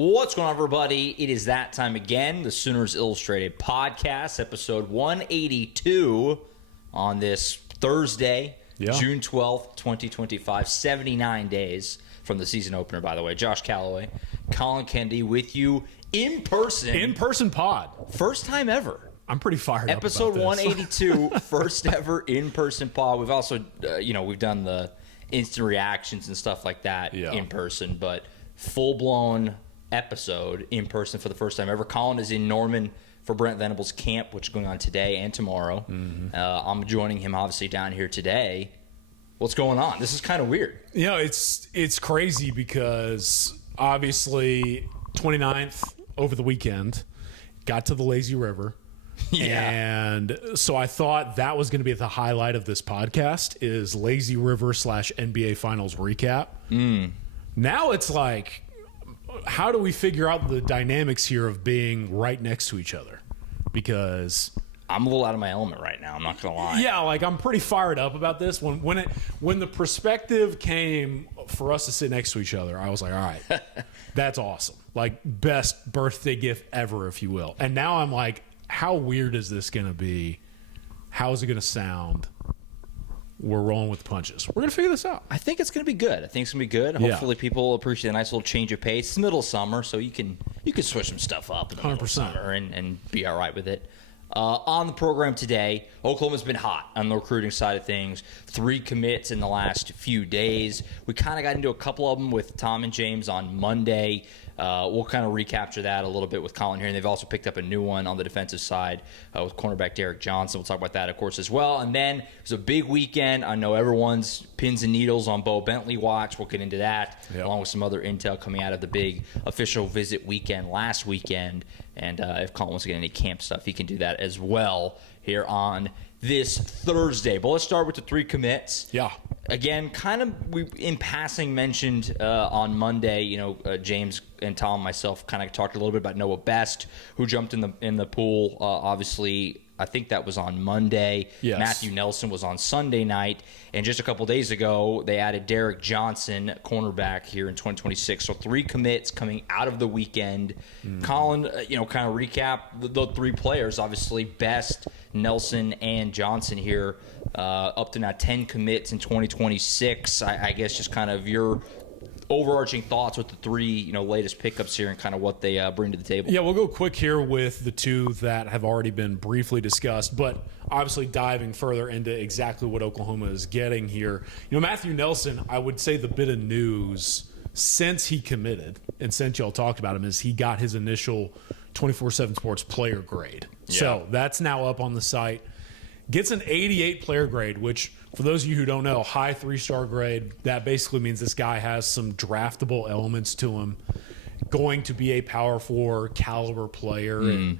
What's going on, everybody? It is that time again. The Sooners Illustrated podcast, episode 182 on this Thursday, June 12th, 2025. 79 days from the season opener, by the way. Josh Callaway, Collin Kennedy with you in person. In-person pod. First time ever. I'm pretty fired up Episode about this. 182, first ever in-person pod. We've also, we've done the instant reactions and stuff like that in person, but full-blown episode in person for the first time ever. Collin is in Norman for Brent Venable's camp, which is going on today and tomorrow. I'm joining him obviously down here today. What's going on? This is kind of weird. It's crazy because obviously 29th over the weekend, got to the Lazy River. And so I thought that was going to be the highlight of this podcast is Lazy River / NBA Finals recap. Now it's like, how do we figure out the dynamics here of being right next to each other? Because I'm a little out of my element right now. I'm not going to lie. Yeah, I'm pretty fired up about this. When the perspective came for us to sit next to each other, I was like, all right, that's awesome. Like, best birthday gift ever, if you will. And now I'm like, how weird is this going to be? How is it going to sound? We're rolling with the punches. We're going to figure this out. I think it's going to be good. Hopefully people appreciate a nice little change of pace. It's the middle of summer, so you can switch some stuff up in the middle of summer and be all right with it. On the program today, Oklahoma's been hot on the recruiting side of things. 3 commits in the last few days. We kind of got into a couple of them with Tom and James on Monday. We'll kind of recapture that a little bit with Collin here. And they've also picked up a new one on the defensive side with cornerback Derek Johnson. We'll talk about that, of course, as well. And then it was a big weekend. I know everyone's pins and needles on Bowe Bentley watch. We'll get into that, along with some other intel coming out of the big official visit weekend last weekend. And if Collin wants to get any camp stuff, he can do that as well here on this Thursday. But let's start with the 3 commits. Again, we in passing mentioned on Monday, James and Tom and myself kind of talked a little bit about Noah Best, who jumped in the pool. Obviously, I think that was on Monday. Yes. Matthew Nelson was on Sunday night. And just a couple days ago, they added Derek Johnson, cornerback here in 2026. So 3 commits coming out of the weekend. Collin, kind of recap the 3 players. Obviously, Best, Nelson, and Johnson here. Up to now 10 commits in 2026. I guess just kind of your overarching thoughts with the 3 latest pickups here and kind of what they bring to the table. Yeah, we'll go quick here with the 2 that have already been briefly discussed, but obviously diving further into exactly what Oklahoma is getting here. Matthew Nelson, I would say the bit of news since he committed and since y'all talked about him is he got his initial 24/7 Sports player grade. So that's now up on the site. Gets an 88 player grade, which for those of you who don't know, high 3-star grade, that basically means this guy has some draftable elements to him, going to be a Power 4 caliber player. And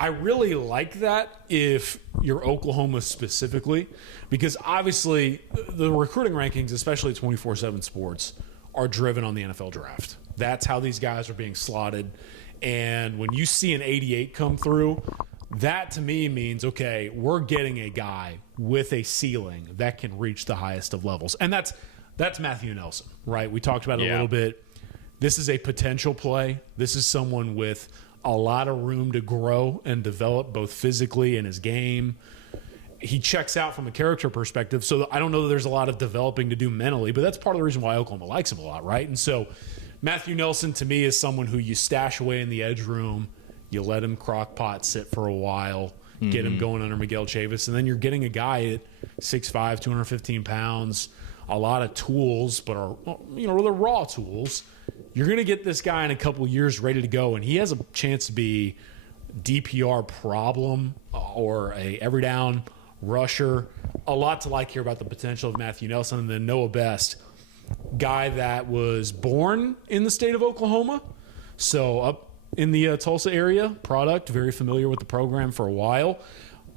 I really like that if you're Oklahoma specifically, because obviously the recruiting rankings, especially 24/7 Sports, are driven on the NFL draft. That's how these guys are being slotted. And when you see an 88 come through, that to me means, okay, we're getting a guy with a ceiling that can reach the highest of levels. And that's Matthew Nelson, right? We talked about it a little bit. This is a potential play. This is someone with a lot of room to grow and develop both physically and his game. He checks out from a character perspective. So I don't know that there's a lot of developing to do mentally, but that's part of the reason why Oklahoma likes him a lot, right? And so Matthew Nelson to me is someone who you stash away in the edge room. You let him crock pot sit for a while, get him going under Miguel Chavis, and then you're getting a guy at 6'5", 215 pounds, a lot of tools, but are they're raw tools. You're going to get this guy in a couple years ready to go, and he has a chance to be DPR problem or a every down rusher. A lot to like here about the potential of Matthew Nelson. And then Noah Best, guy that was born in the state of Oklahoma, so up in the Tulsa area, product, very familiar with the program for a while,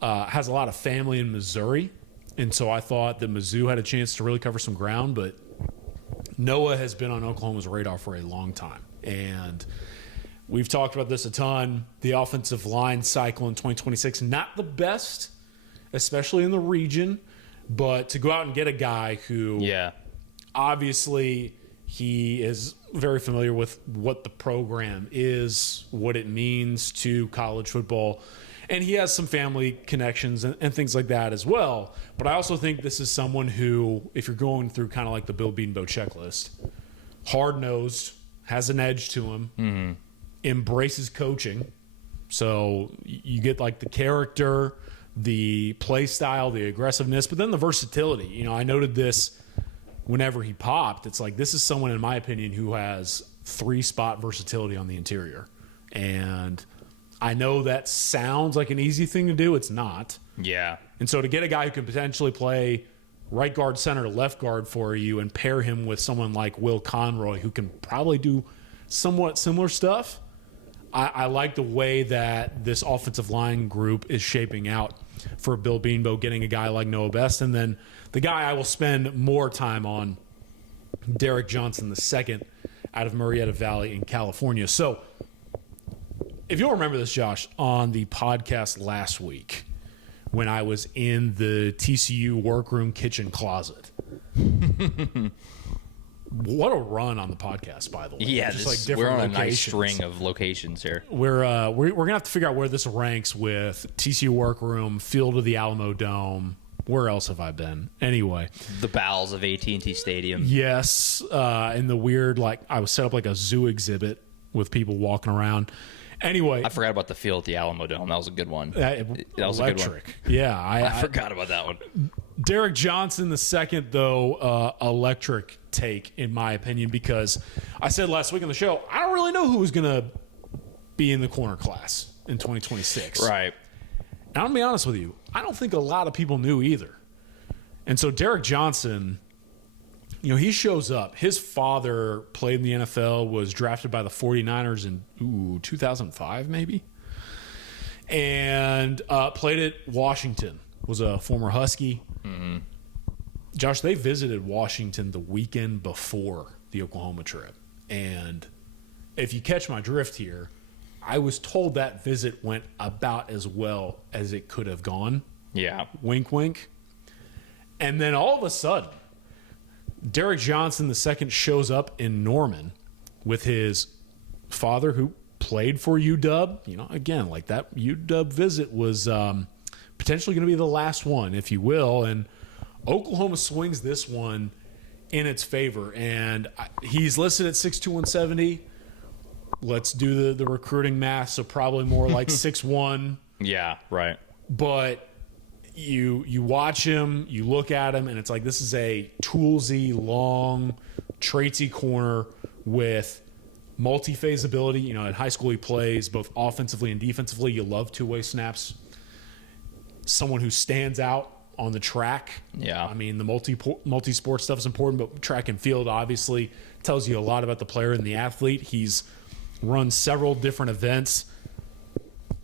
has a lot of family in Missouri. And so I thought that Mizzou had a chance to really cover some ground, but Noah has been on Oklahoma's radar for a long time. And we've talked about this a ton. The offensive line cycle in 2026, not the best, especially in the region, but to go out and get a guy who obviously He is very familiar with what the program is, what it means to college football. And he has some family connections and things like that as well. But I also think this is someone who, if you're going through kind of like the Bill Bedenbaugh checklist, hard-nosed, has an edge to him, embraces coaching. So you get like the character, the play style, the aggressiveness, but then the versatility. You know, I noted this whenever he popped. It's like this is someone, in my opinion, who has 3-spot versatility on the interior. And I know that sounds like an easy thing to do. It's not. Yeah. And so to get a guy who can potentially play right guard, center, left guard for you and pair him with someone like Will Conroy, who can probably do somewhat similar stuff, I like the way that this offensive line group is shaping out for Bill Bedenbaugh, getting a guy like Noah Best. And then the guy I will spend more time on, Derek Johnson II, out of Murrieta Valley in California. So if you'll remember this, Josh, on the podcast last week when I was in the TCU workroom kitchen closet. What a run on the podcast, by the way. Yeah, just like different we're on locations. a nice string of locations here. We're gonna have to figure out where this ranks with TCU workroom, field of the Alamo Dome. Where else have I been? Anyway, The bowels of AT&T Stadium. yes, in the weird, like I was set up like a zoo exhibit with people walking around. Anyway, I forgot about the field at the Alamo Dome. That was a good one. that was electric. a good one. Yeah, I forgot about that one. Derek Johnson II, though, electric take, in my opinion, because I said last week on the show, I don't really know who was going to be in the corner class in 2026. Right. And I'm going to be honest with you, I don't think a lot of people knew either. And so Derek Johnson, you know, he shows up. His father played in the NFL, was drafted by the 49ers in 2005 maybe, and played at Washington, was a former Husky. Mm-hmm. Josh, they visited Washington the weekend before the Oklahoma trip. And if you catch my drift here, I was told that visit went about as well as it could have gone. Yeah. Wink, wink. And then all of a sudden, Derek Johnson II shows up in Norman with his father who played for UW. You know, again, like that UW visit was potentially going to be the last one, if you will. And Oklahoma swings this one in its favor. And he's listed at 6'2", 170. Let's do the recruiting math, so probably more like 6'1". Yeah, right. But you watch him, you look at him, and it's like this is a toolsy, long, traitsy corner with multi-phase ability. You know, in high school he plays both offensively and defensively. You love two-way snaps. Someone who stands out on the track. Yeah. I mean, the multi-sport stuff is important, but track and field obviously tells you a lot about the player and the athlete. He's run several different events.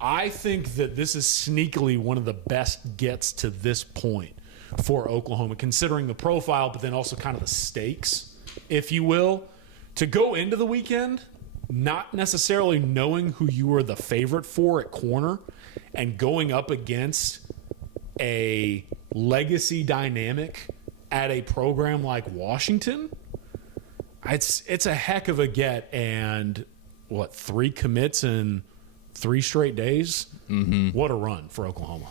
I think that this is sneakily one of the best gets to this point for Oklahoma, considering the profile, but then also kind of the stakes, if you will. To go into the weekend, not necessarily knowing who you were the favorite for at corner and going up against a legacy dynamic at a program like Washington, it's a heck of a get. And what, 3 commits in 3 straight days? Mm-hmm. What a run for Oklahoma.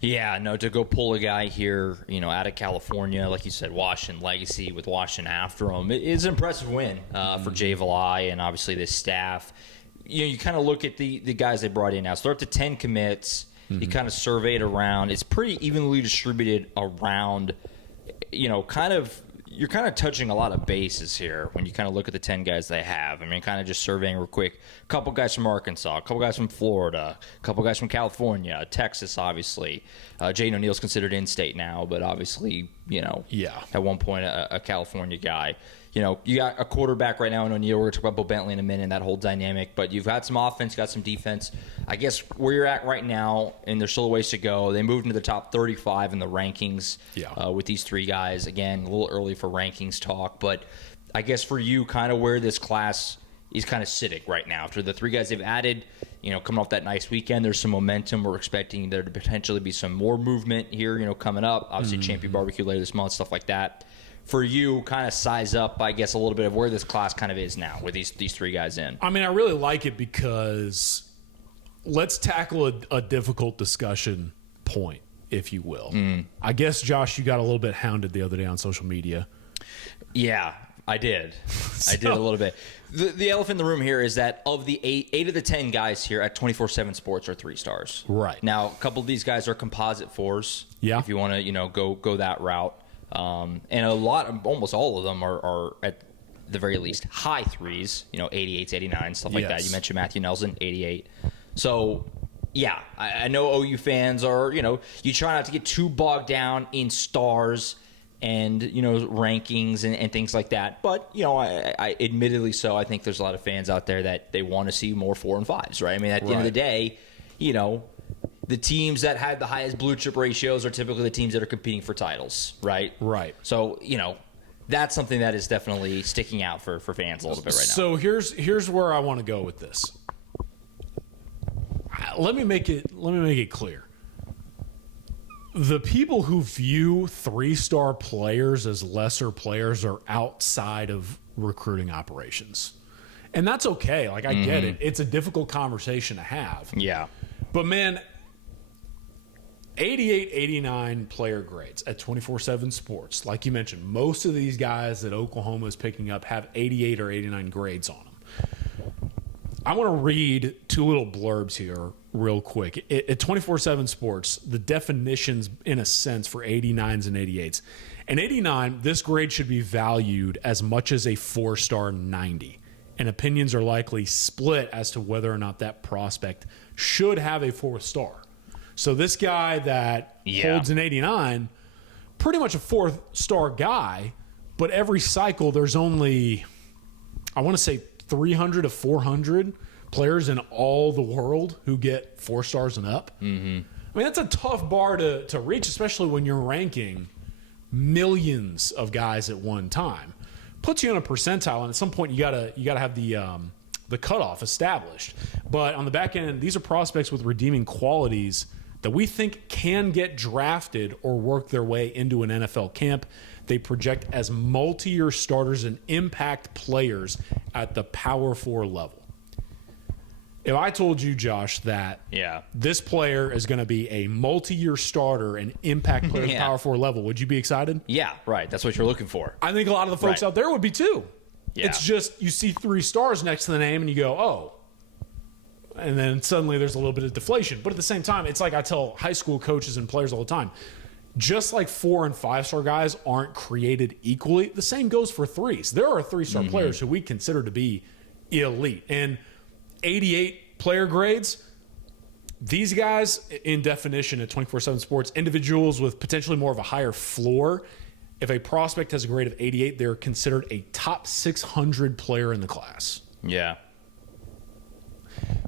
Yeah, no, to go pull a guy here, you know, out of California, like you said, Washington legacy with Washington after him. It is an impressive win for Jay Valai and obviously this staff. You know, you kind of look at the guys they brought in now. So they're up to 10 commits. Mm-hmm. You kind of surveyed around. It's pretty evenly distributed around, you know, you're kind of touching a lot of bases here when you kind of look at the 10 guys they have. I mean, kind of just surveying real quick. A couple guys from Arkansas, a couple guys from Florida, a couple guys from California, Texas, obviously. Jaden O'Neal's considered in-state now, but obviously, you know, at one point a California guy. You know, you got a quarterback right now in O'Neal. We're going to talk about Bowe Bentley in a minute and that whole dynamic. But you've got some offense, got some defense. I guess where you're at right now, and there's still a ways to go, they moved into the top 35 in the rankings with these 3 guys. Again, a little early for rankings talk. But I guess for you, kind of where this class is kind of sitting right now. After the 3 guys they've added, you know, coming off that nice weekend, there's some momentum. We're expecting there to potentially be some more movement here, you know, coming up. Obviously, Champion Barbecue later this month, stuff like that. for you kind of size up, I guess, a little bit of where this class kind of is now with these three guys in? I mean, I really like it because let's tackle a difficult discussion point, if you will. I guess, Josh, you got a little bit hounded the other day on social media. Yeah, I did. I did a little bit. The elephant in the room here is that of the eight of the 10 guys here at 24/7 Sports are 3 stars. Right. Now, a couple of these guys are composite 4s. Yeah. If you want to, go that route. And almost all of them are at the very least high 3s, 88s, 89s, stuff like that. You mentioned Matthew Nelson, 88. So, yeah, I know OU fans are, you try not to get too bogged down in stars and, rankings and things like that. But, I admittedly so, I think there's a lot of fans out there that they want to see more 4 and 5s, right? I mean, at the end of the day, the teams that had the highest blue chip ratios are typically the teams that are competing for titles, right? Right. So, that's something that is definitely sticking out for fans a little bit right now. So here's where I want to go with this. Let me make it clear. The people who view 3-star players as lesser players are outside of recruiting operations. And that's okay. Like, I get it. It's a difficult conversation to have. Yeah. But, man, 88, 89 player grades at 24/7 Sports. Like you mentioned, most of these guys that Oklahoma is picking up have 88 or 89 grades on them. I want to read 2 little blurbs here real quick. At 24/7 Sports, the definitions, in a sense, for 89s and 88s. An 89, this grade should be valued as much as a 4-star 90. And opinions are likely split as to whether or not that prospect should have a 4th star. So this guy that holds an 89, pretty much a 4th star guy, but every cycle there's only, I want to say, 300 to 400 players in all the world who get 4 stars and up. I mean, that's a tough bar to reach, especially when you're ranking millions of guys at one time. Puts you in a percentile, and at some point you gotta have the cutoff established. But on the back end, these are prospects with redeeming qualities that we think can get drafted or work their way into an NFL camp. They project as multi-year starters and impact players at the Power 4 level. If I told you, Josh, that this player is going to be a multi-year starter and impact player at the Power 4 level, would you be excited? Yeah, right. That's what you're looking for. I think a lot of the folks out there would be too. Yeah. It's just you see 3 stars next to the name and you go, oh. And then suddenly there's a little bit of deflation. But at the same time, it's like I tell high school coaches and players all the time, just like 4 and 5-star guys aren't created equally, the same goes for 3s. There are 3-star players who we consider to be elite. And 88 player grades, these guys, in definition at 24/7 Sports, individuals with potentially more of a higher floor. If a prospect has a grade of 88, they're considered a top 600 player in the class. Yeah.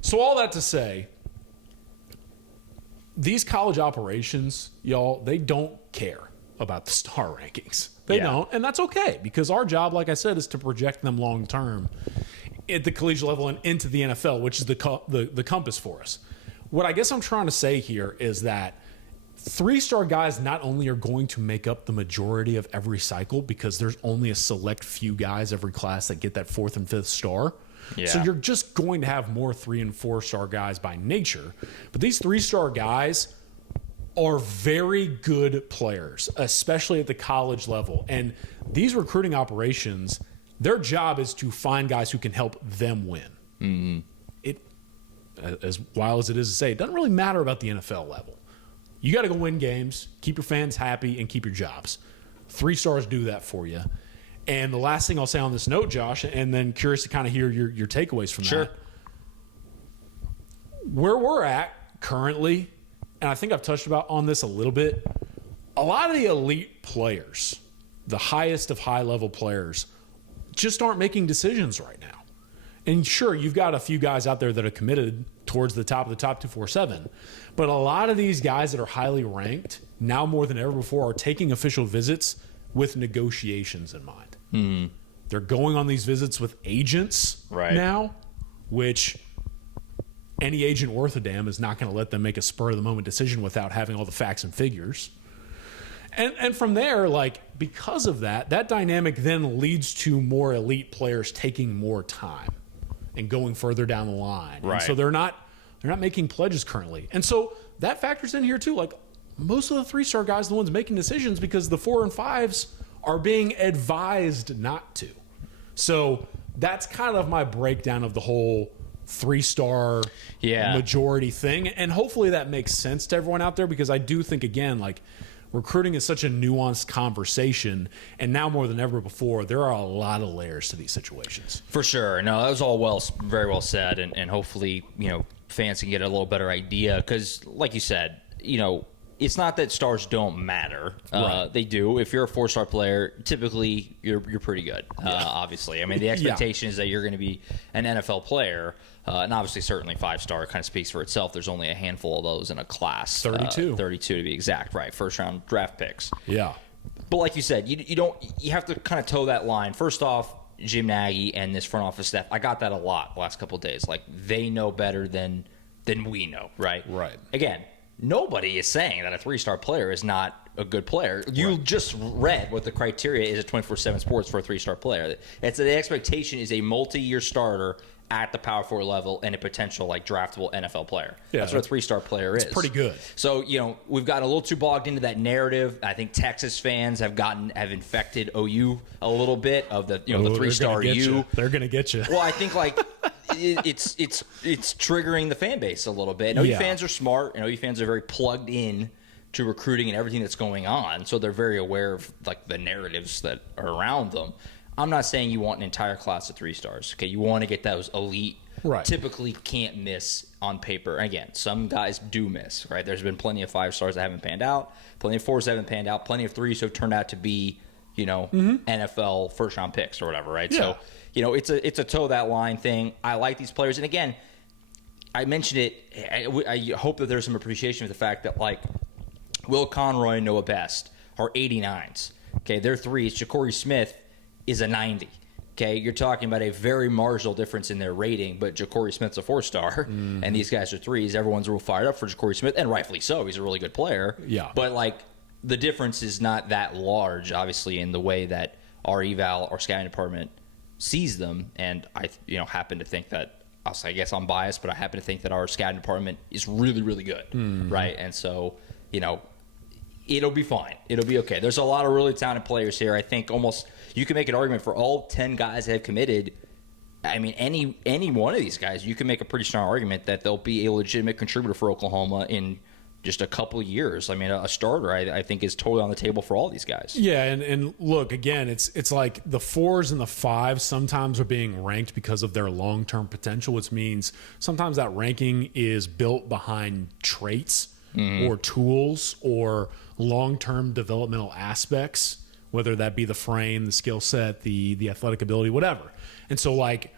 So all that to say, these college operations, y'all, they don't care about the star rankings. They don't, and that's okay, because our job, like I said, is to project them long term at the collegiate level and into the NFL, which is the compass for us. What I guess I'm trying to say here is that 3-star guys not only are going to make up the majority of every cycle, because there's only a select few guys every class that get that 4th and 5th star. Yeah. So you're just going to have more 3 and 4-star guys by nature. But these 3-star guys are very good players, especially at the college level. And these recruiting operations, their job is to find guys who can help them win. It, as wild as it is to say, it doesn't really matter about the NFL level. You got to go win games, keep your fans happy, and keep your jobs. 3 stars do that for you. And the last thing I'll say on this note, Josh, and then curious to kind of hear your takeaways from that. Where we're at currently, and I think I've touched on this a little bit, a lot of the elite players, the highest of high-level players, just aren't making decisions right now. And sure, you've got a few guys out there that are committed towards the top of the top 247, but a lot of these guys that are highly ranked, now more than ever before, are taking official visits with negotiations in mind. They're going on these visits with agents now, which any agent worth a damn is not going to let them make a spur-of-the-moment decision without having all the facts and figures. And from there, like, because of that dynamic then leads to more elite players taking more time and going further down the line. Right. And so they're not making pledges currently. And so that factors in here too. Like, most of the 3-star guys are the ones making decisions because the 4 and 5s are being advised not to. So that's kind of my breakdown of the whole 3-star majority thing. And hopefully that makes sense to everyone out there, because I do think, again, like, recruiting is such a nuanced conversation, and now more than ever before, there are a lot of layers to these situations. For sure. No, that was all very well said, and hopefully, fans can get a little better idea, because, like you said, it's not that stars don't matter. Right. They do. If you're a 4-star player, typically you're pretty good. Obviously, I mean, the expectation is that you're going to be an NFL player, and obviously, certainly 5-star kind of speaks for itself. There's only a handful of those in a class. 32. 32 to be exact. Right, first-round draft picks. Yeah. But like you said, you have to kind of toe that line. First off, Jim Nagy and this front office staff, I got that a lot the last couple of days. Like, they know better than we know, right? Right. Again, nobody is saying that a 3-star player is not a good player. You just read what the criteria is at 24/7 Sports for a 3-star player. It's the expectation is a multi-year starter at the Power 4 level and a potential, like, draftable NFL player. Yeah, that's what a 3-star player is. It's pretty good. So, we've got a little too bogged into that narrative. I think Texas fans have infected OU a little bit of the 3-star U. They're going to get you. Well, I think, like, it's triggering the fan base a little bit. And OU fans are smart, and OU fans are very plugged in to recruiting and everything that's going on, so they're very aware of, like, the narratives that are around them. I'm not saying you want an entire class of 3-stars. Okay, you want to get those elite, typically can't miss on paper. And again, some guys do miss, right? There's been plenty of 5-stars that haven't panned out, plenty of 4s that haven't panned out, plenty of 3s who have turned out to be, NFL first-round picks or whatever, right? Yeah. So, it's a toe that line thing. I like these players, and again, I mentioned it. I hope that there's some appreciation for the fact that, like, Will Conroy and Noah Best are 89s. Okay, they're 3s. Ja'Cory Smith is a 90. Okay, you're talking about a very marginal difference in their rating, but Ja'Cory Smith's a 4-star, and these guys are 3s. Everyone's real fired up for Ja'Cory Smith, and rightfully so. He's a really good player. Yeah. But, like, the difference is not that large, obviously, in the way that our eval, our scouting department, sees them. And I, happen to think that, I guess I'm biased, but I happen to think that our scouting department is really, really good, right? And so, it'll be fine. It'll be okay. There's a lot of really talented players here. I think almost you can make an argument for all 10 guys that have committed. I mean, any one of these guys, you can make a pretty strong argument that they'll be a legitimate contributor for Oklahoma in just a couple of years. I mean, a starter, I think, is totally on the table for all these guys. Yeah, and look, again, it's like the 4s and the 5s sometimes are being ranked because of their long-term potential, which means sometimes that ranking is built behind traits or tools or long-term developmental aspects, whether that be the frame, the skill set, the athletic ability, whatever. And so, like,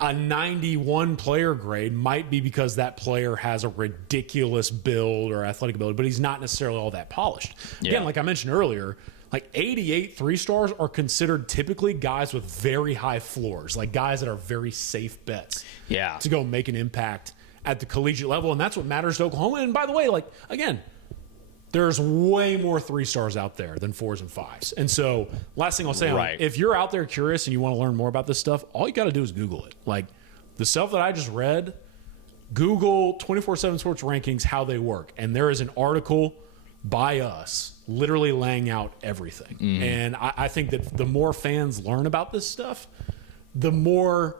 a 91 player grade might be because that player has a ridiculous build or athletic ability, but he's not necessarily all that polished. Again, like I mentioned earlier, like 88 3-stars are considered typically guys with very high floors, like guys that are very safe bets to go make an impact at the collegiate level. And that's what matters to Oklahoma. And by the way, like, again, there's way more 3-stars out there than 4s and 5s. And so, last thing I'll say, if you're out there curious and you want to learn more about this stuff, all you got to do is Google it. Like, the stuff that I just read, Google 24/7 Sports rankings, how they work. And there is an article by us literally laying out everything. And I think that the more fans learn about this stuff, the more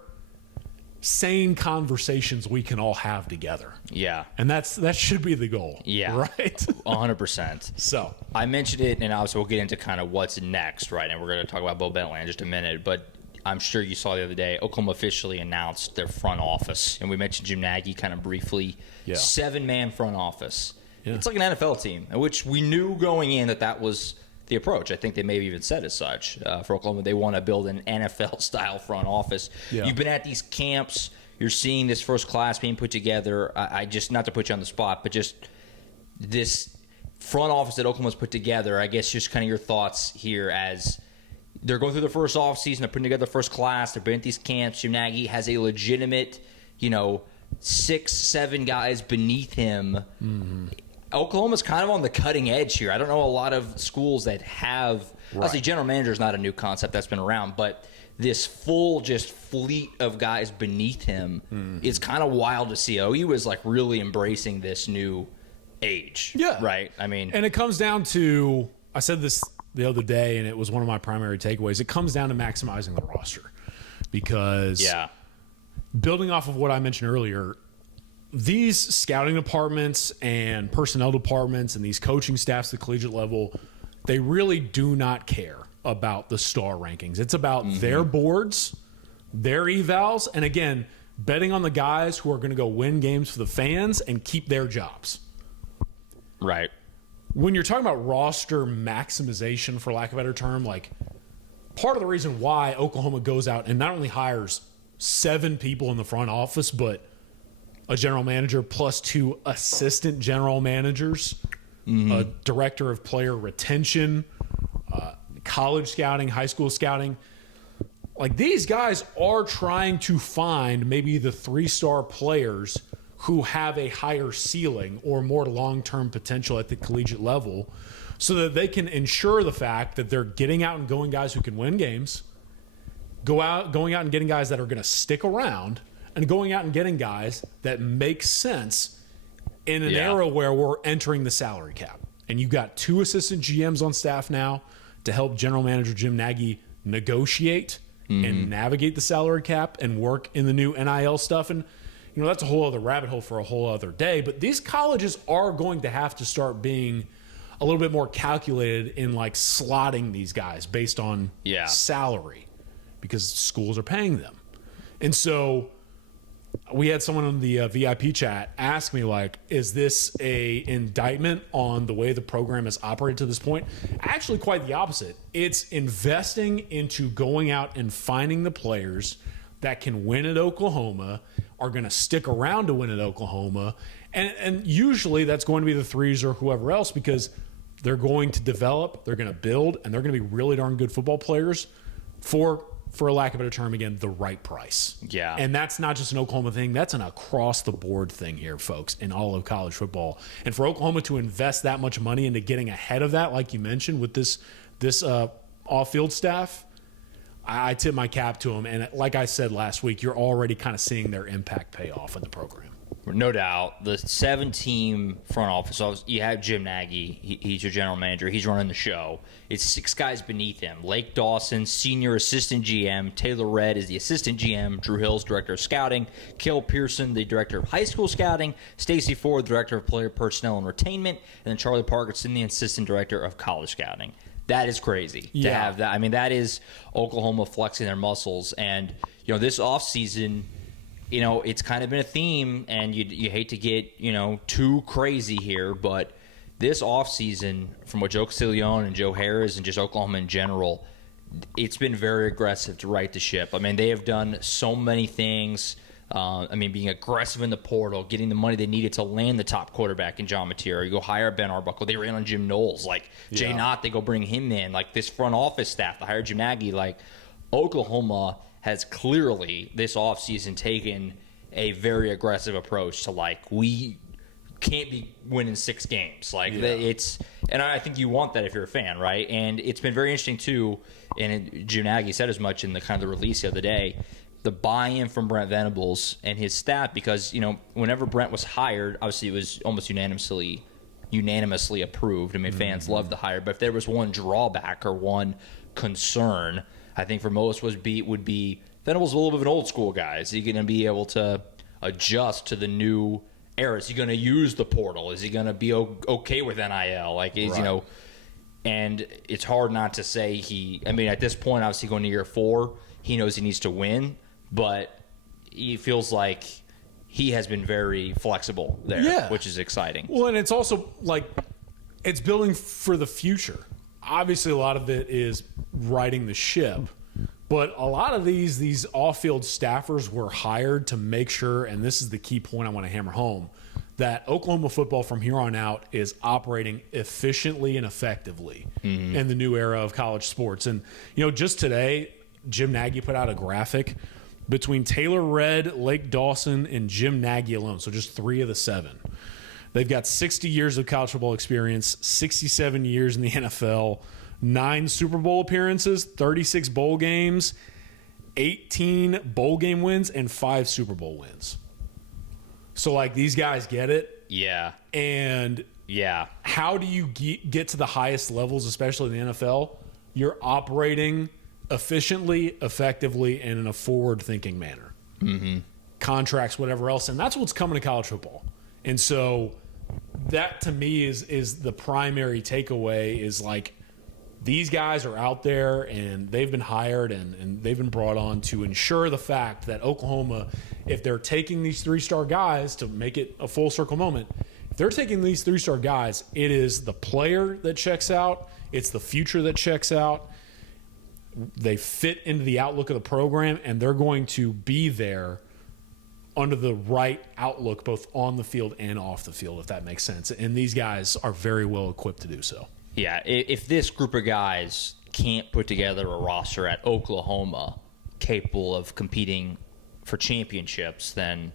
sane conversations we can all have together. Yeah. And that should be the goal. Yeah. Right? 100%. So I mentioned it, and obviously we'll get into kind of what's next, right? And we're going to talk about Bowe Bentley in just a minute. But I'm sure you saw the other day, Oklahoma officially announced their front office. And we mentioned Jim Nagy kind of briefly. 7-man front office. It's like an NFL team, which we knew going in that was the approach. I think they maybe even said as such for Oklahoma. They want to build an NFL-style front office. You've been at these camps. You're seeing this first class being put together. I just, not to put you on the spot, but just this front office that Oklahoma's put together, I guess just kind of your thoughts here as they're going through the first offseason, they're putting together the first class, they're been at these camps. Jim Nagy has a legitimate, 6-7 guys beneath him. Oklahoma's kind of on the cutting edge here. I don't know a lot of schools that have. Obviously, general manager is not a new concept that's been around, but this full just fleet of guys beneath him is kind of wild to see. OU is like really embracing this new age. Yeah. Right? I mean. And it comes down to, I said this the other day, and it was one of my primary takeaways. It comes down to maximizing the roster because building off of what I mentioned earlier, these scouting departments and personnel departments and these coaching staffs at the collegiate level, they really do not care about the star rankings. It's about their boards, their evals, and again, betting on the guys who are going to go win games for the fans and keep their jobs. Right. When you're talking about roster maximization, for lack of a better term, like part of the reason why Oklahoma goes out and not only hires 7 people in the front office, but a general manager plus 2 assistant general managers, a director of player retention, college scouting, high school scouting. Like, these guys are trying to find maybe the 3-star players who have a higher ceiling or more long-term potential at the collegiate level so that they can ensure the fact that they're getting out and going guys who can win games, going out and getting guys that are going to stick around, and going out and getting guys that make sense in an era where we're entering the salary cap. And you've got 2 assistant GMs on staff now to help general manager Jim Nagy negotiate and navigate the salary cap and work in the new NIL stuff. And, you know, that's a whole other rabbit hole for a whole other day. But these colleges are going to have to start being a little bit more calculated in, like, slotting these guys based on salary because schools are paying them. And so we had someone on the VIP chat ask me, like, is this a indictment on the way the program has operated to this point? Actually, quite the opposite. It's investing into going out and finding the players that can win at Oklahoma, are going to stick around to win at Oklahoma, and usually that's going to be the 3s or whoever else because they're going to develop, they're going to build, and they're going to be really darn good football players for a lack of a better term, again, the right price. Yeah. And that's not just an Oklahoma thing. That's an across-the-board thing here, folks, in all of college football. And for Oklahoma to invest that much money into getting ahead of that, like you mentioned, with this off-field staff, I tip my cap to them. And like I said last week, you're already kind of seeing their impact pay off in the program. No doubt. The 7-team front office, so you have Jim Nagy. He's your general manager. He's running the show. It's 6 guys beneath him. Lake Dawson, senior assistant GM. Taylor Redd is the assistant GM. Drew Hill's director of scouting. Cale Pearson, the director of high school scouting. Stacy Ford, director of player personnel and retainment. And then Charlie Parkinson, the assistant director of college scouting. That is crazy to have that. I mean, that is Oklahoma flexing their muscles. And, you know, this offseason, you know, it's kind of been a theme, and you hate to get, you know, too crazy here, but this offseason, from what Joe Castiglione and Joe Harris and just Oklahoma in general, it's been very aggressive to right the ship. I mean, they have done so many things. I mean, being aggressive in the portal, getting the money they needed to land the top quarterback in John Matera. You go hire Ben Arbuckle. They ran on Jim Knowles. Like, Jay Knott, they go bring him in. Like, this front office staff, to hire Jim Nagy. Like, Oklahoma has clearly this offseason taken a very aggressive approach to, like, we can't be winning 6 games. Like, it's, and I think you want that if you're a fan, right? And it's been very interesting too, and Jim Nagy said as much in the kind of the release the other day, the buy-in from Brent Venables and his staff, because, you know, whenever Brent was hired, obviously it was almost unanimously approved. I mean, fans loved the hire, but if there was one drawback or one concern, I think for most would be Venables a little bit of an old school guy. Is he going to be able to adjust to the new era? Is he going to use the portal? Is he going to be okay with NIL? Like, is, you know, and it's hard not to say I mean, at this point, obviously going to year 4, he knows he needs to win, but he feels like he has been very flexible there, which is exciting. Well, and it's also like it's building for the future. Obviously, a lot of it is righting the ship, but a lot of these off-field staffers were hired to make sure, and this is the key point I want to hammer home, that Oklahoma football from here on out is operating efficiently and effectively in the new era of college sports. And, you know, just today, Jim Nagy put out a graphic between Taylor Redd, Lake Dawson, and Jim Nagy alone, so just 3 of the 7. They've got 60 years of college football experience, 67 years in the NFL, 9 Super Bowl appearances, 36 bowl games, 18 bowl game wins, and 5 Super Bowl wins. So, like, these guys get it. Yeah. And how do you get to the highest levels, especially in the NFL? You're operating efficiently, effectively, and in a forward-thinking manner. Mm-hmm. Contracts, whatever else. And that's what's coming to college football. And so that, to me, is the primary takeaway is, like, these guys are out there, and they've been hired and they've been brought on to ensure the fact that Oklahoma, if they're taking these 3-star guys to make it a full circle moment, if they're taking these 3-star guys, it is the player that checks out. It's the future that checks out. They fit into the outlook of the program, and they're going to be there under the right outlook, both on the field and off the field, if that makes sense. And these guys are very well equipped to do so. Yeah, if this group of guys can't put together a roster at Oklahoma capable of competing for championships, then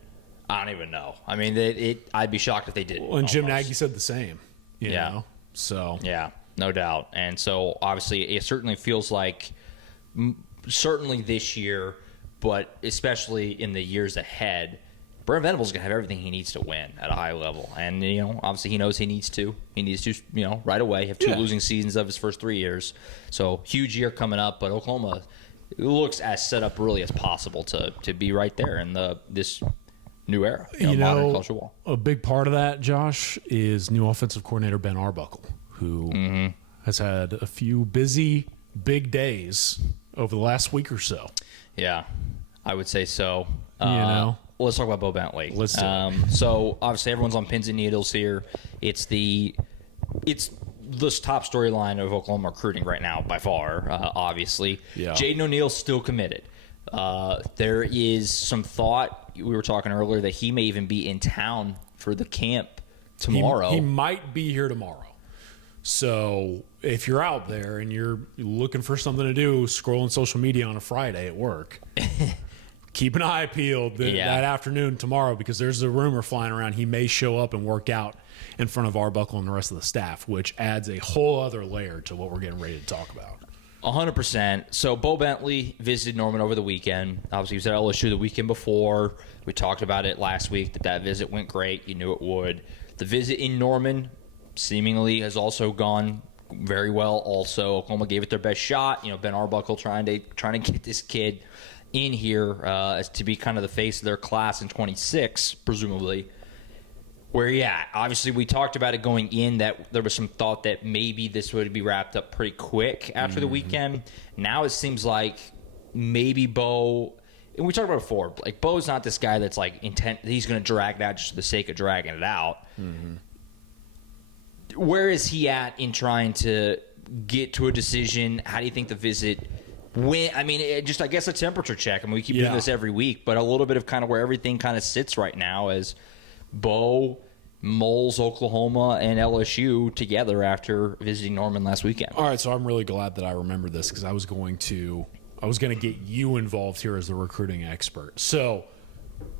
I don't even know. I mean, I'd be shocked if they didn't. Well, and Jim Nagy said the same. You know? So yeah, no doubt. And so obviously, it certainly feels like, certainly this year, but especially in the years ahead, Brent Venables is going to have everything he needs to win at a high level. And, obviously he knows he needs to. He needs to, right away have 2 losing seasons of his first 3 years. So huge year coming up, but Oklahoma looks as set up really as possible to be right there in this new era, modern college football. A big part of that, Josh, is new offensive coordinator Ben Arbuckle, who has had a few busy, big days over the last week or so. Yeah, I would say so. Let's talk about Bowe Bentley. Let's do it. So obviously everyone's on pins and needles here. It's the top storyline of Oklahoma recruiting right now by far. Obviously, Jaden O'Neal's still committed. There is some thought, we were talking earlier, that he may even be in town for the camp tomorrow. He might be here tomorrow. So if you're out there and you're looking for something to do, scrolling social media on a Friday at work, keep an eye peeled that afternoon tomorrow, because there's a rumor flying around he may show up and work out in front of Arbuckle and the rest of the staff, which adds a whole other layer to what we're getting ready to talk about. 100%. So Bowe Bentley visited Norman over the weekend. Obviously, he was at LSU the weekend before. We talked about it last week, that visit went great. You knew it would. The visit in Norman seemingly has also gone very well also. Oklahoma gave it their best shot. Ben Arbuckle trying to get this kid in here as to be kind of the face of their class in 26, presumably. Where, obviously we talked about it going in, that there was some thought that maybe this would be wrapped up pretty quick after the weekend. Now it seems like maybe Bowe, and we talked about it before, like Bowe's not this guy that's like intent, he's going to drag it out just for the sake of dragging it out. Mm-hmm. Where is he at in trying to get to a decision? How do you think the visit went? I mean, I guess a temperature check. I mean, we keep doing this every week, but a little bit of kind of where everything kind of sits right now as Bowe mulls Oklahoma and LSU together after visiting Norman last weekend. All right, so I'm really glad that I remembered this, because I was going to get you involved here as the recruiting expert. So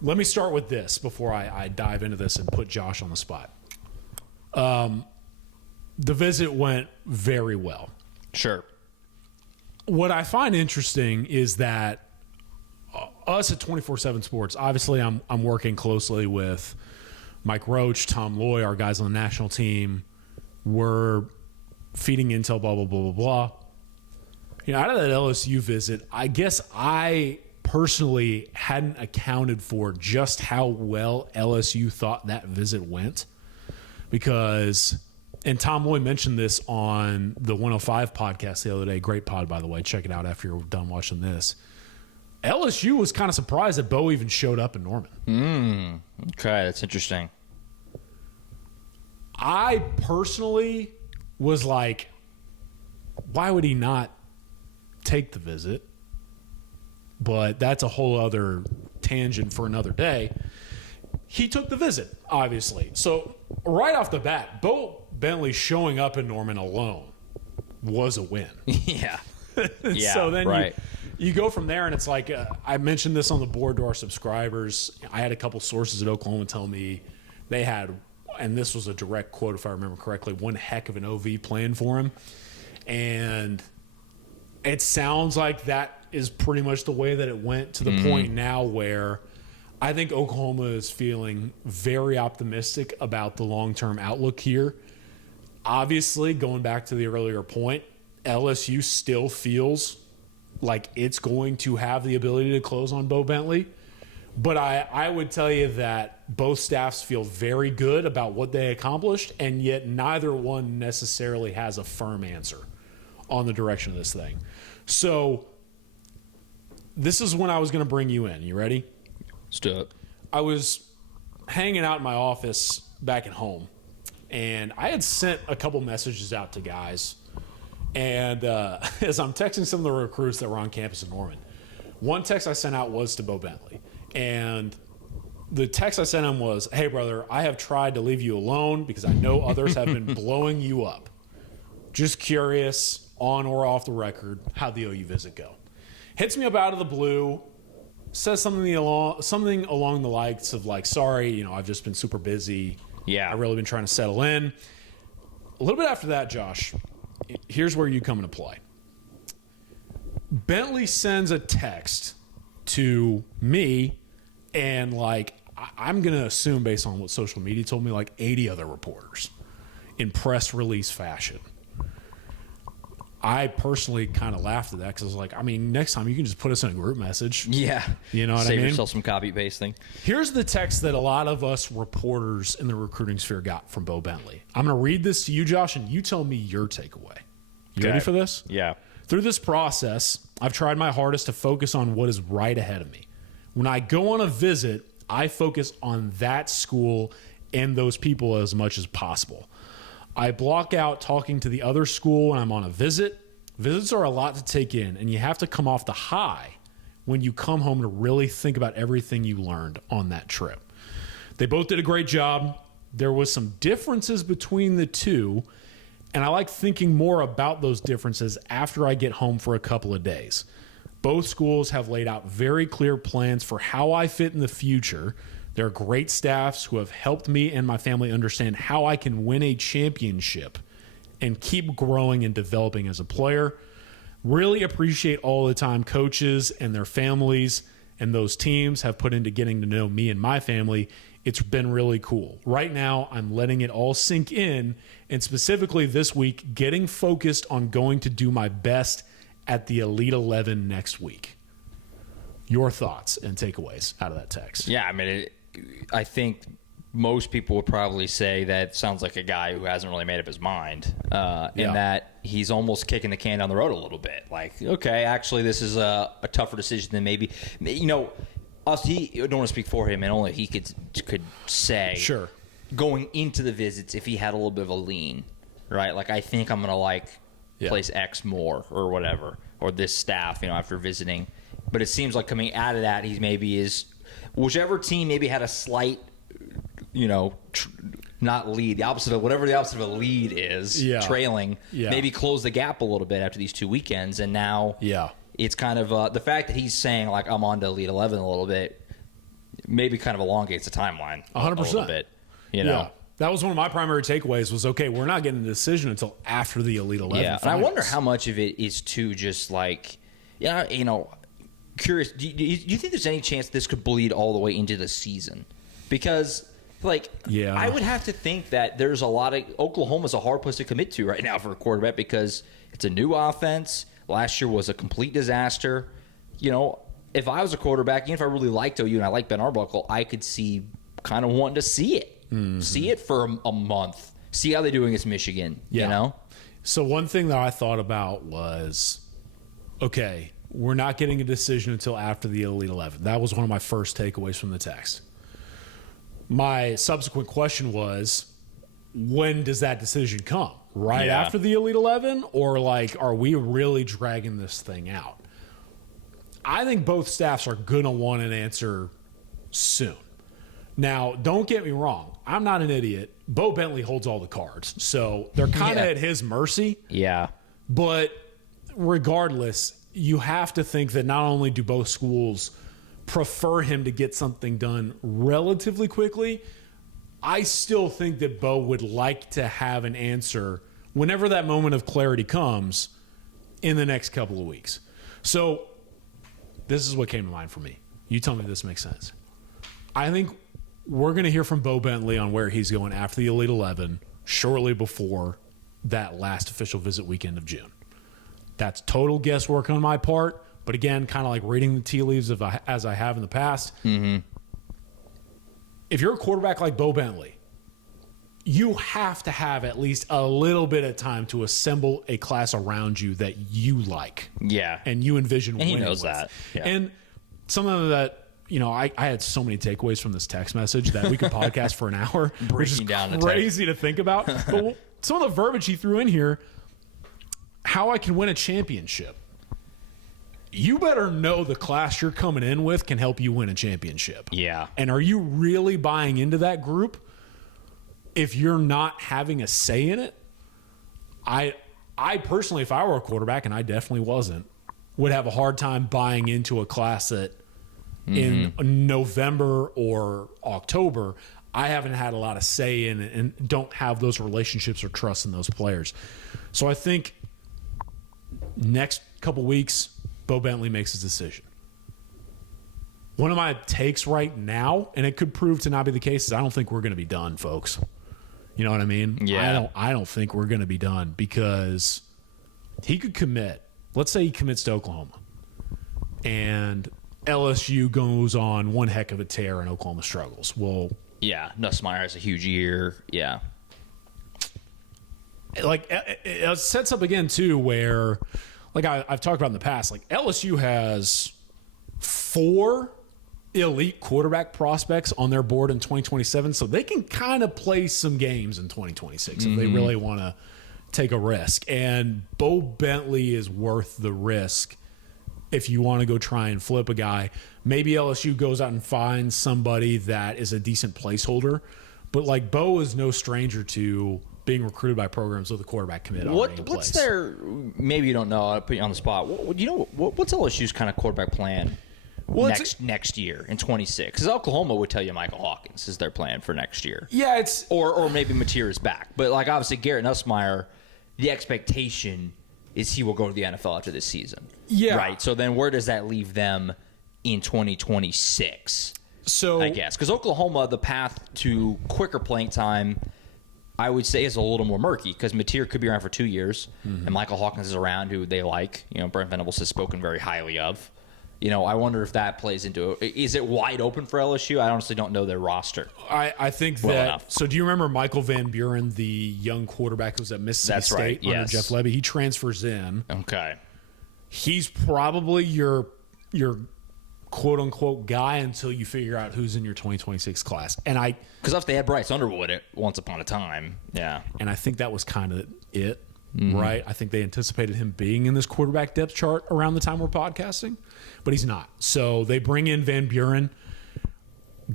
let me start with this before I dive into this and put Josh on the spot. The visit went very well. Sure. What I find interesting is that us at 24/7 Sports, obviously I'm working closely with Mike Roach, Tom Loy, our guys on the national team. We're feeding intel, blah, blah, blah, blah, blah. Out of that LSU visit, I guess I personally hadn't accounted for just how well LSU thought that visit went, because... And Tom Loy mentioned this on the 105 podcast the other day. Great pod, by the way. Check it out after you're done watching this. LSU was kind of surprised that Bowe even showed up in Norman. Okay, that's interesting. I personally was like, why would he not take the visit? But that's a whole other tangent for another day. He took the visit, obviously. So right off the bat, Bowe Bentley showing up in Norman alone was a win. Yeah. So then you go from there, and it's like, I mentioned this on the board to our subscribers. I had a couple sources at Oklahoma tell me they had and this was a direct quote if I remember correctly, one heck of an OV plan for him. And it sounds like that is pretty much the way that it went, to the point now where I think Oklahoma is feeling very optimistic about the long-term outlook here. Obviously, going back to the earlier point, LSU still feels like it's going to have the ability to close on Bowe Bentley. But I would tell you that both staffs feel very good about what they accomplished, and yet neither one necessarily has a firm answer on the direction of this thing. So this is when I was going to bring you in. You ready? Let's do it. I was hanging out in my office back at home, and I had sent a couple messages out to guys. And as I'm texting some of the recruits that were on campus in Norman, one text I sent out was to Bowe Bentley. And the text I sent him was, "Hey, brother, I have tried to leave you alone because I know others have been blowing you up. Just curious, on or off the record, how'd the OU visit go?" Hits me up out of the blue, says something along the likes of like, "Sorry, I've just been super busy. Yeah, I've really been trying to settle in." A little bit after that, Josh, here's where you come into play. Bentley sends a text to me, and I'm going to assume, based on what social media told me, 80 other reporters in press release fashion. I personally kind of laughed at that because I was like, next time you can just put us in a group message. Yeah. You know what I mean? Save yourself some copy pasting. Here's the text that a lot of us reporters in the recruiting sphere got from Bowe Bentley. I'm going to read this to you, Josh, and you tell me your takeaway. You ready for this? Yeah. Through this process, I've tried my hardest to focus on what is right ahead of me. When I go on a visit, I focus on that school and those people as much as possible. I block out talking to the other school when I'm on a visit. Visits are a lot to take in, and you have to come off the high when you come home to really think about everything you learned on that trip. They both did a great job. There was some differences between the two, and I like thinking more about those differences after I get home for a couple of days. Both schools have laid out very clear plans for how I fit in the future. They're great staffs who have helped me and my family understand how I can win a championship and keep growing and developing as a player. Really appreciate all the time coaches and their families and those teams have put into getting to know me and my family. It's been really cool. Right now, I'm letting it all sink in, and specifically this week, getting focused on going to do my best at the Elite 11 next week. Your thoughts and takeaways out of that text? Yeah, I think most people would probably say that sounds like a guy who hasn't really made up his mind, in that he's almost kicking the can down the road a little bit. Like, okay, actually, this is a tougher decision than maybe, I don't want to speak for him, and only he could say. Sure. Going into the visits, if he had a little bit of a lean, right? Like, I think I'm going to place X more or whatever, or this staff, after visiting. But it seems like coming out of that, he maybe is whichever team maybe had a slight, not lead, the opposite of a lead is, trailing, maybe close the gap a little bit after these 2 weekends, and now it's kind of the fact that he's saying I'm on to Elite 11 a little bit, maybe kind of elongates the timeline 100%. A little bit. Yeah, that was one of my primary takeaways. Was okay, we're not getting a decision until after the Elite 11. Yeah, and I wonder how much of it is to just curious. Do you think there's any chance this could bleed all the way into the season? Because I would have to think that there's a lot of Oklahoma's a hard place to commit to right now for a quarterback because it's a new offense. Last year was a complete disaster. If I was a quarterback, even if I really liked OU and I like Ben Arbuckle, I could see kind of wanting to see it. Mm-hmm. See it for a month. See how they do against Michigan, So one thing that I thought about was, okay, we're not getting a decision until after the Elite 11. That was one of my first takeaways from the text. My subsequent question was, when does that decision come? Right after the Elite 11? Or are we really dragging this thing out? I think both staffs are going to want an answer soon. Now, don't get me wrong. I'm not an idiot. Bowe Bentley holds all the cards. So they're kind of at his mercy. Yeah. But regardless, you have to think that not only do both schools prefer him to get something done relatively quickly, I still think that Bowe would like to have an answer whenever that moment of clarity comes in the next couple of weeks. So this is what came to mind for me. You tell me if this makes sense. I think we're going to hear from Bowe Bentley on where he's going after the Elite 11 shortly before that last official visit weekend of June. That's total guesswork on my part, but again, kind of like reading the tea leaves as I have in the past. Mm-hmm. If you're a quarterback like Bowe Bentley, you have to have at least a little bit of time to assemble a class around you that you like. Yeah. And you envision winning And he knows with. that. Yeah. And something that, I had so many takeaways from this text message that we could podcast for an hour, which is crazy to think about. But some of the verbiage he threw in here, how I can win a championship. You better know the class you're coming in with can help you win a championship. Yeah. And are you really buying into that group if you're not having a say in it? I personally, if I were a quarterback, and I definitely wasn't, would have a hard time buying into a class that in November or October, I haven't had a lot of say in it and don't have those relationships or trust in those players. So I think next couple weeks, Bowe Bentley makes his decision. One of my takes right now, and it could prove to not be the case, is I don't think we're going to be done, folks. You know what I mean? Yeah. I don't think we're going to be done because he could commit. Let's say he commits to Oklahoma, and LSU goes on one heck of a tear and Oklahoma struggles. Well, yeah, Nussmeier has a huge year. Yeah. Like, it sets up again, too, where, like I've talked about in the past, like LSU has 4 elite quarterback prospects on their board in 2027, so they can kind of play some games in 2026 if they really want to take a risk. And Bowe Bentley is worth the risk if you want to go try and flip a guy. Maybe LSU goes out and finds somebody that is a decent placeholder, but like Bowe is no stranger to being recruited by programs with a quarterback commit already in place. What's their, maybe you don't know, I'll put you on the spot. What's LSU's kind of quarterback plan next year in 26? Because Oklahoma would tell you Michael Hawkins is their plan for next year. Yeah, it's or maybe Mateer is back. But like obviously Garrett Nussmeier, the expectation is he will go to the NFL after this season. Yeah. Right. So then where does that leave them in 2026? So I guess because Oklahoma, the path to quicker playing time, I would say, is a little more murky because Mateer could be around for 2 years, and Michael Hawkins is around, who they like. Brent Venables has spoken very highly of. I wonder if that plays into it. Is it wide open for LSU? I honestly don't know their roster. I think well that. Enough. So do you remember Michael Van Buren, the young quarterback who was at Mississippi State under yes. Jeff Levy? He transfers in. Okay. He's probably your quote unquote guy until you figure out who's in your 2026 class. And because if they had Bryce Underwood once upon a time, yeah. And I think that was kind of it, right? I think they anticipated him being in this quarterback depth chart around the time we're podcasting, but he's not. So they bring in Van Buren,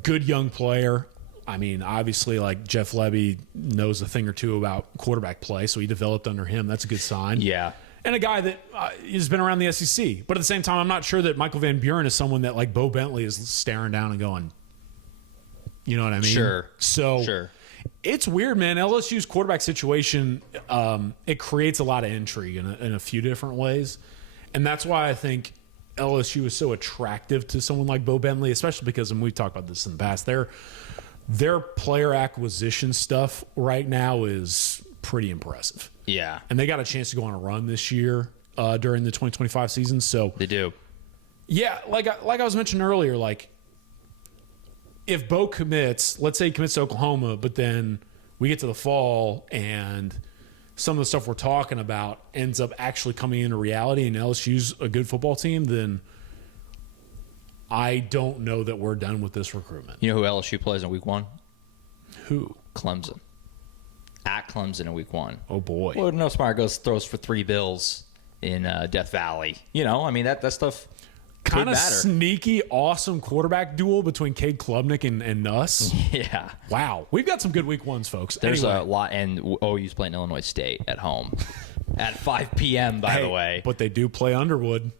good young player. I mean, obviously, like Jeff Levy knows a thing or two about quarterback play, so he developed under him. That's a good sign. Yeah. And a guy that has been around the SEC. But at the same time, I'm not sure that Michael Van Buren is someone that, like, Bowe Bentley is staring down and going, you know what I mean? Sure. So it's weird, man. LSU's quarterback situation, it creates a lot of intrigue in a few different ways. And that's why I think LSU is so attractive to someone like Bowe Bentley, especially because, and we've talked about this in the past, their player acquisition stuff right now is pretty impressive. Yeah. And they got a chance to go on a run this year during the 2025 season. So they do. Yeah, like I was mentioning earlier, like if Bowe commits, let's say he commits to Oklahoma, but then we get to the fall and some of the stuff we're talking about ends up actually coming into reality and LSU's a good football team, then I don't know that we're done with this recruitment. You know who LSU plays in week 1? Who? Clemson. At Clemson in week 1. Oh, boy. Well, Nussmeier throws for 3 bills in Death Valley. I mean, that stuff kind of sneaky, awesome quarterback duel between Cade Klubnik and Nuss. Yeah. Wow. We've got some good week 1s, folks. There's a lot, and OU's playing Illinois State at home at 5 p.m., by the way. But they do play Underwood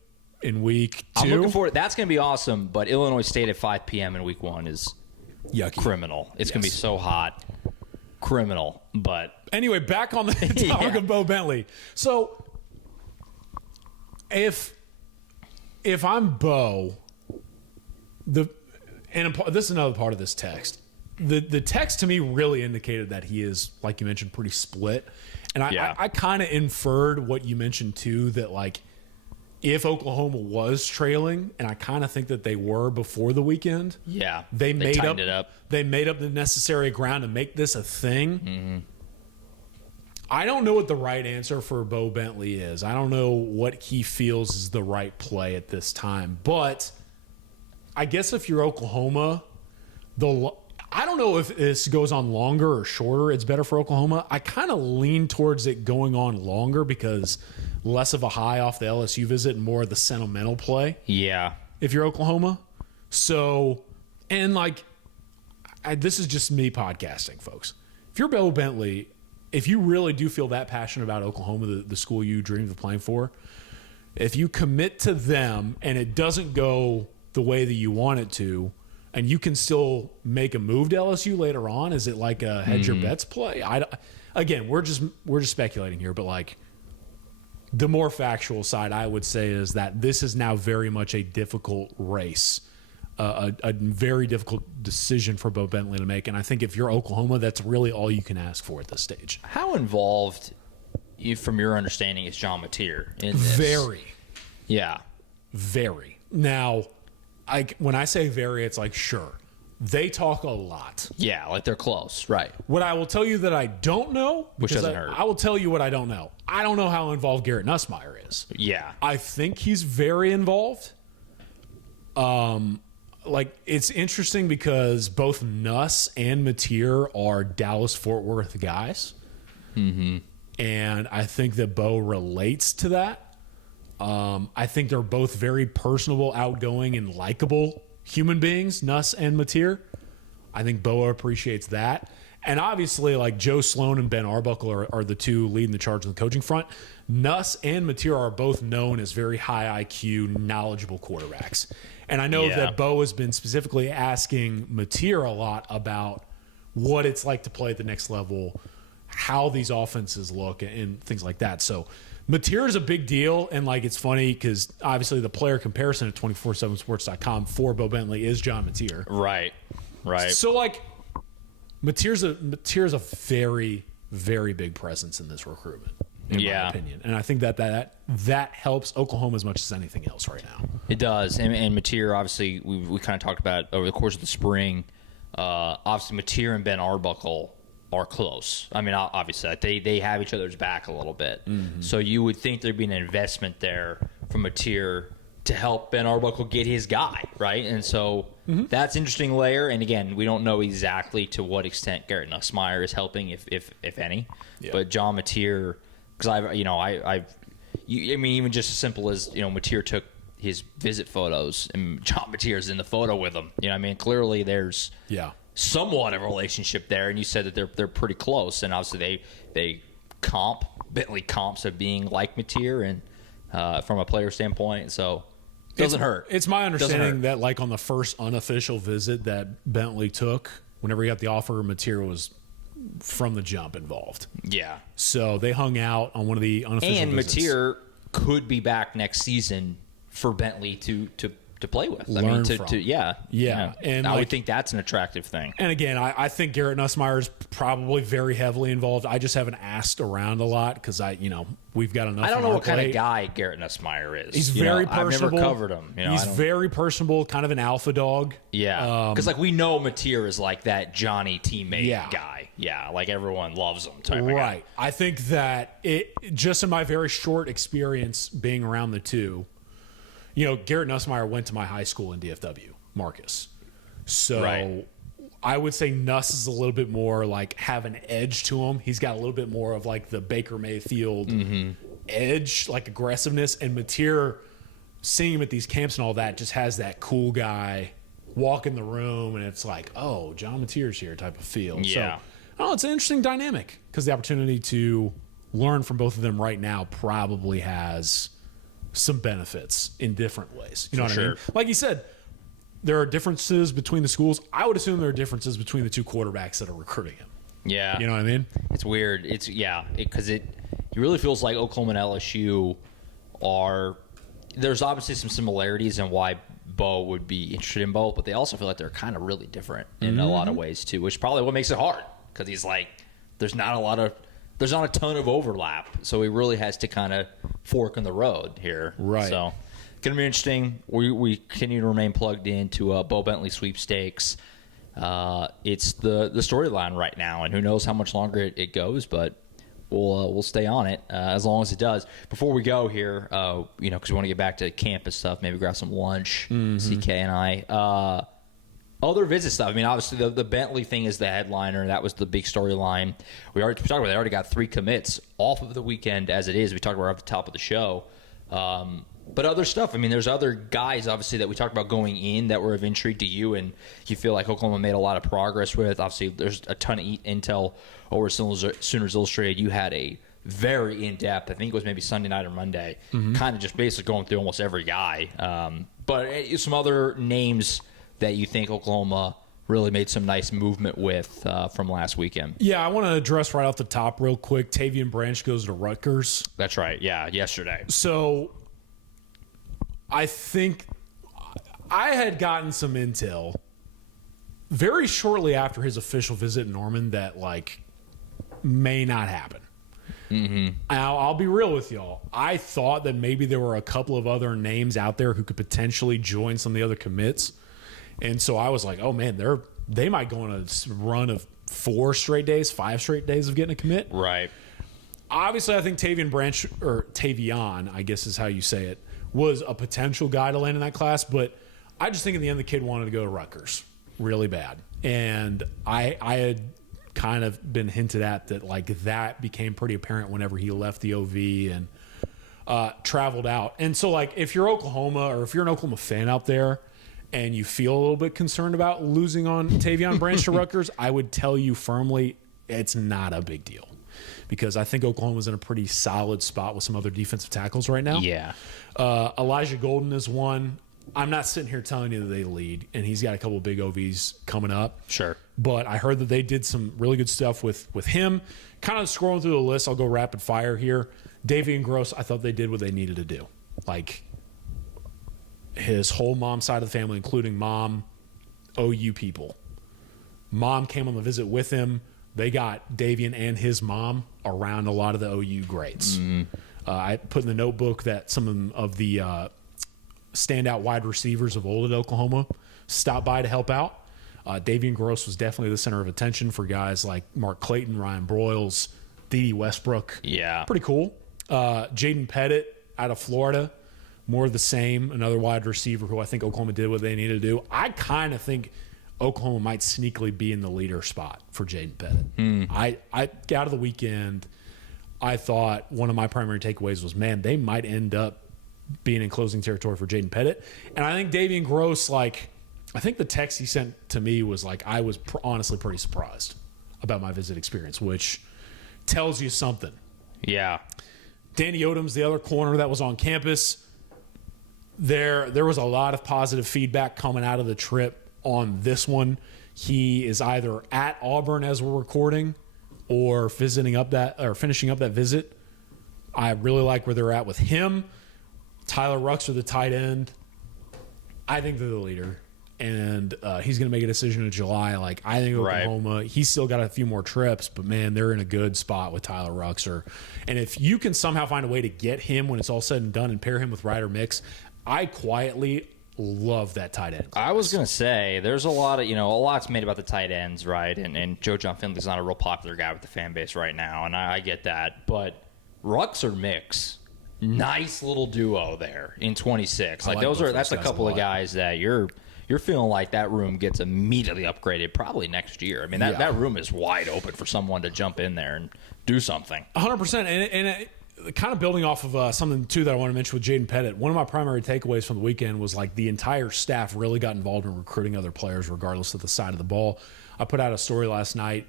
in week 2. I'm looking forward. That's going to be awesome, but Illinois State at 5 p.m. in week 1 is Yucky. Criminal. It's going to be so hot. Criminal. But anyway, back on the topic of Bowe Bentley. So if I'm Bowe, this is another part of this text. The text to me really indicated that he is, like you mentioned, pretty split. And I kind of inferred what you mentioned too, that like if Oklahoma was trailing, and I kind of think that they were before the weekend. Yeah, they made tightened it up. They made up the necessary ground to make this a thing. Mm-hmm. I don't know what the right answer for Bowe Bentley is. I don't know what he feels is the right play at this time. But I guess if you're Oklahoma, I don't know if this goes on longer or shorter. It's better for Oklahoma. I kind of lean towards it going on longer because less of a high off the LSU visit and more of the sentimental play. Yeah. If you're Oklahoma. So, and like, this is just me podcasting, folks. If you're Bowe Bentley, if you really do feel that passionate about Oklahoma, the school you dreamed of playing for, if you commit to them and it doesn't go the way that you want it to, and you can still make a move to LSU later on, is it like a hedge your bets play? Again, we're just speculating here, but like the more factual side, I would say, is that this is now very much a difficult race, a very difficult decision for Bowe Bentley to make. And I think if you're Oklahoma, that's really all you can ask for at this stage. How involved, from your understanding, is John Mateer in this? Very. Yeah. Very. Now, when I say very, it's like, sure, they talk a lot. Yeah, like they're close, right? What I will tell you that I don't know, which doesn't hurt. I will tell you what I don't know. I don't know how involved Garrett Nussmeier is. Yeah, I think he's very involved. Like it's interesting because both Nuss and Mateer are Dallas-Fort Worth guys, and I think that Bowe relates to that. I think they're both very personable, outgoing, and likable human beings, Nuss and Mateer. I think Bowe appreciates that. And obviously, like Joe Sloan and Ben Arbuckle are the two leading the charge on the coaching front. Nuss and Mateer are both known as very high IQ, knowledgeable quarterbacks. And I know that Bowe has been specifically asking Mateer a lot about what it's like to play at the next level, how these offenses look, and things like that. So Mateer is a big deal, and like it's funny because obviously the player comparison at 247sports.com for Bowe Bentley is John Mateer. Right. So like Mateer's a very, very big presence in this recruitment, in my opinion. And I think that helps Oklahoma as much as anything else right now. It does. And Mateer, obviously, we kind of talked about over the course of the spring. Obviously, Mateer and Ben Arbuckle are close. I mean, obviously, they have each other's back a little bit. Mm-hmm. So you would think there'd be an investment there from Mateer to help Ben Arbuckle get his guy, right? And so that's an interesting layer. And again, we don't know exactly to what extent Garrett Nussmeier is helping, if any. Yeah. But John Mateer, because I mean, even just as simple as Mateer took his visit photos, and John Mateer's in the photo with him. I mean, clearly there's somewhat of a relationship there, and you said that they're pretty close, and obviously Bentley comps of being like Mateer and from a player standpoint, so it doesn't hurt. It's my understanding that like on the first unofficial visit that Bentley took, whenever he got the offer, Mateer was from the jump involved. Yeah. So they hung out on one of the unofficial visits. And Mateer could be back next season for Bentley to play with. Learn from. And I would think that's an attractive thing. And again, I think Garrett Nussmeier is probably very heavily involved. I just haven't asked around a lot because we've got enough. I don't know what kind of guy Garrett Nussmeier is. He's very personable. I've never covered him. He's very personable, kind of an alpha dog. Yeah, because we know Mateer is like that Johnny teammate guy. Yeah, like everyone loves him type of guy. I think that just in my very short experience being around the two. Garrett Nussmeier went to my high school in DFW, Marcus. So I would say Nuss is a little bit more like have an edge to him. He's got a little bit more of like the Baker Mayfield edge, like aggressiveness. And Mateer, seeing him at these camps and all that, just has that cool guy walk in the room and it's like, oh, John Mateer's here type of feel. Yeah. So, it's an interesting dynamic because the opportunity to learn from both of them right now probably has some benefits in different ways. You know what I mean? Like you said, there are differences between the schools. I would assume there are differences between the two quarterbacks that are recruiting him. Yeah. You know what I mean? It's weird. Because it really feels like Oklahoma and LSU are – there's obviously some similarities in why Bowe would be interested in both, but they also feel like they're kind of really different in a lot of ways too, which is probably what makes it hard because he's like there's not a ton of overlap, so he really has to kind of fork in the road here. Right. So it's going to be interesting. We continue to remain plugged into Bowe Bentley sweepstakes. It's the storyline right now, and who knows how much longer it goes, but we'll stay on it as long as it does. Before we go here, because we want to get back to campus stuff, maybe grab some lunch, CK and I. Other visit stuff. I mean, obviously the Bentley thing is the headliner. That was the big storyline. We talked about they already got 3 commits off of the weekend as it is. We talked about it at the top of the show. But other stuff, I mean, there's other guys, obviously, that we talked about going in that were of intrigue to you, and you feel like Oklahoma made a lot of progress with. Obviously, there's a ton of intel over Sooners Illustrated. You had a very in-depth, I think it was maybe Sunday night or Monday, kind of just basically going through almost every guy. But some other names that you think Oklahoma really made some nice movement with from last weekend. Yeah, I want to address right off the top real quick. Tavian Branch goes to Rutgers. That's right. Yeah, yesterday. So I think I had gotten some intel very shortly after his official visit in Norman that may not happen. Now, I'll be real with y'all. I thought that maybe there were a couple of other names out there who could potentially join some of the other commits. And so I was like, oh, man, they might go on a run of 5 straight days of getting a commit. Right. Obviously, I think Tavian Branch, or Tavion, I guess is how you say it, was a potential guy to land in that class. But I just think in the end the kid wanted to go to Rutgers really bad. And I had kind of been hinted at that became pretty apparent whenever he left the OV and traveled out. And so, if you're Oklahoma or if you're an Oklahoma fan out there, and you feel a little bit concerned about losing on Tavion Branch to Rutgers, I would tell you firmly it's not a big deal because I think Oklahoma's in a pretty solid spot with some other defensive tackles right now. Yeah. Elijah Golden is one. I'm not sitting here telling you that they lead, and he's got a couple of big OVs coming up. Sure. But I heard that they did some really good stuff with him. Kind of scrolling through the list, I'll go rapid fire here. Davian Gross, I thought they did what they needed to do. His whole mom side of the family, including mom, OU people. Mom came on the visit with him. They got Davian and his mom around a lot of the OU greats. I put in the notebook that some of the standout wide receivers of old at Oklahoma stopped by to help out. Davian Gross was definitely the center of attention for guys like Mark Clayton, Ryan Broyles, Dede Westbrook. Yeah. Pretty cool. Jaden Pettit out of Florida. More of the same, another wide receiver who I think Oklahoma did what they needed to do. I kind of think Oklahoma might sneakily be in the leader spot for Jaden Pettit. I out of the weekend, I thought one of my primary takeaways was, man, they might end up being in closing territory for Jaden Pettit. And I think Davian Gross, I think the text he sent to me was I was honestly pretty surprised about my visit experience, which tells you something. Yeah. Danny Odom's the other corner that was on campus. There was a lot of positive feedback coming out of the trip on this one. He is either at Auburn as we're recording or finishing up that visit. I really like where they're at with him. Tyler Ruxer, the tight end. I think they're the leader. And he's going to make a decision in July. I think Oklahoma, he's still got a few more trips, but, man, they're in a good spot with Tyler Ruxer. And if you can somehow find a way to get him when it's all said and done and pair him with Ryder Mix, I quietly love that tight end class. I was going to say, there's a lot's made about the tight ends, right? And Joe John Finley's not a real popular guy with the fan base right now, and I get that. But Ruxer Mix, nice little duo there in 26. That's a couple of guys that you're feeling like that room gets immediately upgraded probably next year. I mean, that room is wide open for someone to jump in there and do something. 100%. And kind of building off of something, too, that I want to mention with Jaden Pettit, one of my primary takeaways from the weekend was the entire staff really got involved in recruiting other players regardless of the side of the ball. I put out a story last night,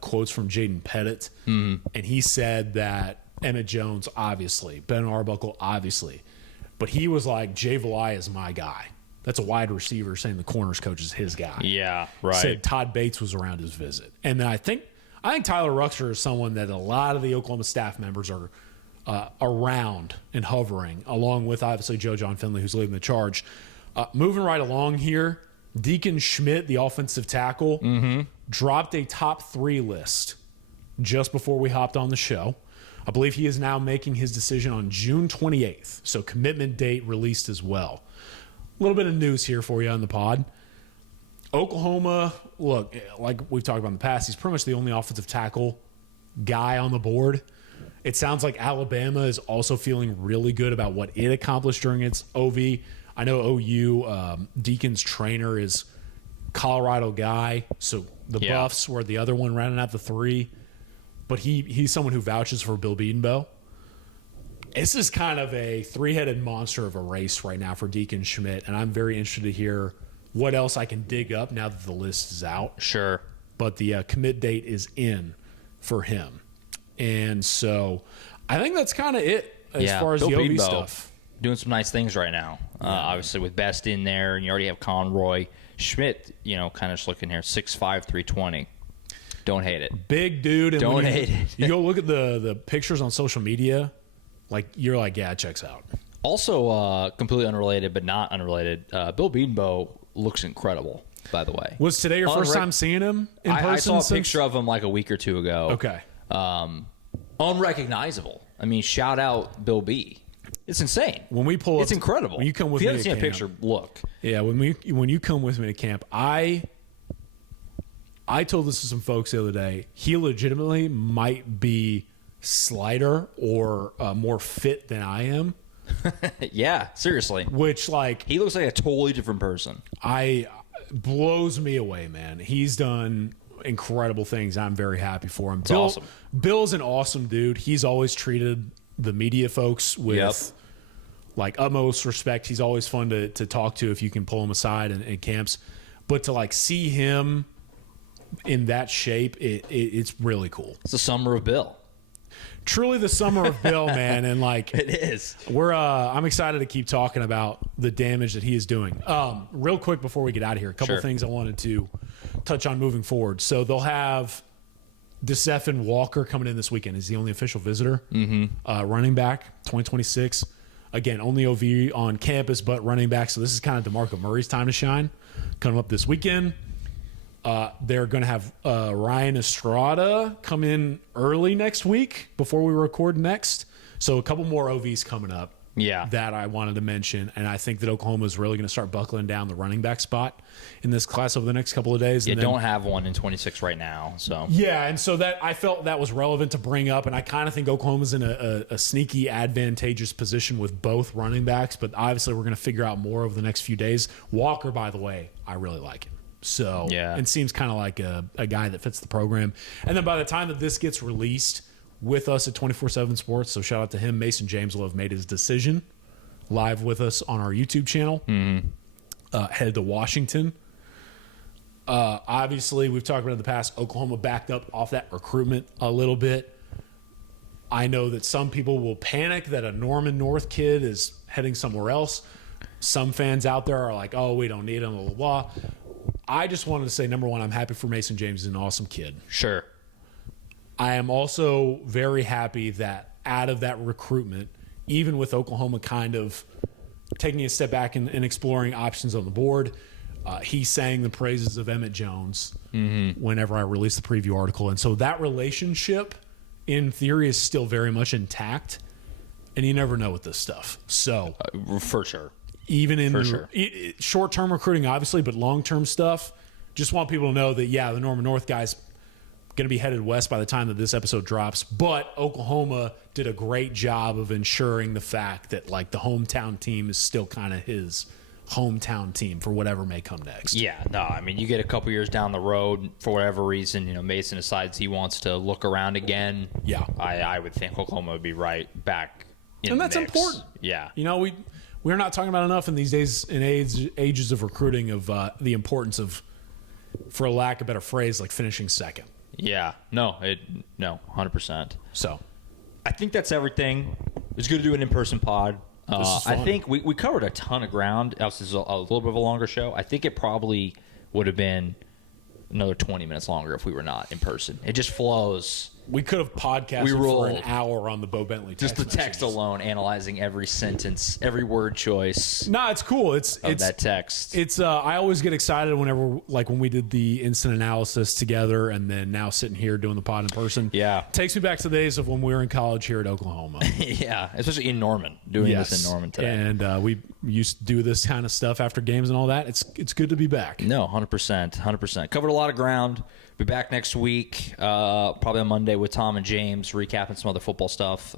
quotes from Jaden Pettit, and he said that Emmett Jones, obviously, Ben Arbuckle, obviously, but he was like, Jay Valai is my guy. That's a wide receiver saying the corners coach is his guy. Yeah, right. Said Todd Bates was around his visit. And then I think Tyler Ruxer is someone that a lot of the Oklahoma staff members are around and hovering, along with obviously Joe John Finley, who's leading the charge. Moving right along here, Deacon Schmidt, the offensive tackle, dropped a top 3 list just before we hopped on the show. I believe he is now making his decision on June 28th. So commitment date released as well. A little bit of news here for you on the pod. Oklahoma, look, like we've talked about in the past, he's pretty much the only offensive tackle guy on the board. It sounds like Alabama is also feeling really good about what it accomplished during its OV. I know OU, Deacon's trainer is Colorado guy, so the Buffs were the other one rounding out the 3. But he's someone who vouches for Bill Bowe. This is kind of a 3-headed monster of a race right now for Deacon Schmidt, and I'm very interested to hear what else I can dig up now that the list is out. Sure. But the commit date is in for him. And so I think that's kind of it as far as Bill the OV Bowe stuff. Doing some nice things right now. Obviously with Best in there, and you already have Conroy. Schmidt, kind of just looking here, 6'5", 320. Don't hate it. Big dude. And Don't hate it. You go look at the pictures on social media, you're like, yeah, it checks out. Also, completely unrelated, but not unrelated, Bill Bowe looks incredible, by the way. Was today your first time seeing him in person? I saw a picture of him like a week or two ago. Okay. Unrecognizable. I mean, shout out Bill B. It's insane. When we pull up, it's incredible. When you come with if you me haven't seen a picture, look. Yeah, when you come with me to camp, I told this to some folks the other day. He legitimately might be slighter or more fit than I am. Yeah, seriously. Which, he looks like a totally different person. Blows me away, man. He's done incredible things. I'm very happy for him. Awesome. Bill's an awesome dude. He's always treated the media folks with utmost respect. He's always fun to talk to if you can pull him aside in camps. But to see him in that shape, it's really cool. It's the summer of Bill. Truly the summer of Bill, man. And it is. I'm excited to keep talking about the damage that he is doing. Real quick before we get out of here, a couple things I wanted to touch on moving forward. So they'll have DeSeffin Walker coming in this weekend. He's the only official visitor. Running back, 2026. Again, only OV on campus, but running back. So this is kind of DeMarco Murray's time to shine. Coming up this weekend. They're going to have Ryan Estrada come in early next week before we record next. So a couple more OVs coming up that I wanted to mention. And I think that Oklahoma is really going to start buckling down the running back spot in this class over the next couple of days. You don't have one in 26 right now. So and so that I felt that was relevant to bring up. And I kind of think Oklahoma's in a sneaky advantageous position with both running backs. But obviously we're going to figure out more over the next few days. Walker, by the way, I really like him. So, and seems kind of like a guy that fits the program. And then by the time that this gets released with us at 24/7 Sports, so shout out to him, Mason James will have made his decision live with us on our YouTube channel, headed to Washington. Obviously, we've talked about in the past, Oklahoma backed up off that recruitment a little bit. I know that some people will panic that a Norman North kid is heading somewhere else. Some fans out there are like, oh, we don't need him, blah, blah, blah. I just wanted to say, number one, I'm happy for Mason James. He's an awesome kid. Sure. I am also very happy that out of that recruitment, even with Oklahoma kind of taking a step back and exploring options on the board, he sang the praises of Emmett Jones whenever I released the preview article. And so that relationship, in theory, is still very much intact. And you never know with this stuff. So for sure. Even in short-term recruiting, obviously, but long-term stuff, just want people to know that, the Norman North guy's going to be headed west by the time that this episode drops. But Oklahoma did a great job of ensuring the fact that, the hometown team is still kind of his hometown team for whatever may come next. Yeah, no, I mean, you get a couple years down the road, for whatever reason, Mason decides he wants to look around again. Yeah. I would think Oklahoma would be right back in and the that's mix. Important. Yeah. We're not talking about enough in these days and ages of recruiting of the importance of, for a lack of a better phrase, finishing second. Yeah. No, 100%. So I think that's everything. It's good to do an in-person pod. I think we covered a ton of ground. This is a little bit of a longer show. I think it probably would have been another 20 minutes longer if we were not in person. It just flows. We could have podcasted for an hour on the Bowe Bentley text. Just the text alone, analyzing every sentence, every word choice. No, it's cool. It's that text. It's I always get excited whenever, like when we did the instant analysis together, and then now sitting here doing the pod in person. Yeah, takes me back to the days of when we were in college here at Oklahoma. Yeah, especially in Norman, doing this in Norman today. And we used to do this kind of stuff after games and all that. It's good to be back. No, 100%. Covered a lot of ground. Be back next week, probably on Monday with Tom and James, recapping some other football stuff.